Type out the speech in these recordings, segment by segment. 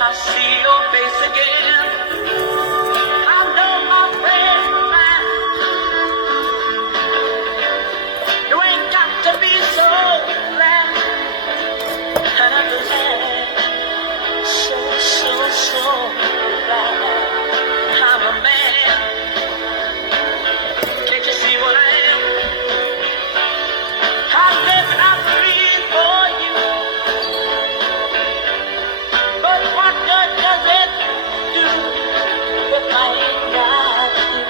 I see your face again. I know my friend man, you ain't got to be so glad. And I'm glad, so glad. I'm a man. Can't you see what I am? I live and I breathe for you. But what good does it do if I ain't got you?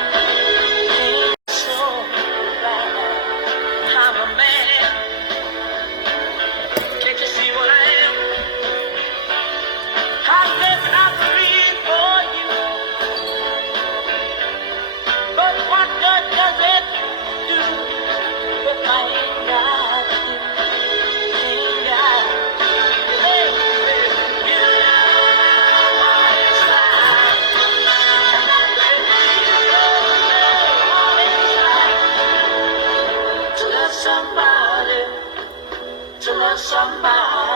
Ain't so glad I'm a man. Can't you see what I am? I live and I breathe for you. But what good does it do if I ain't got you? Ain't got you. Hey, you know what it's like. To love somebody,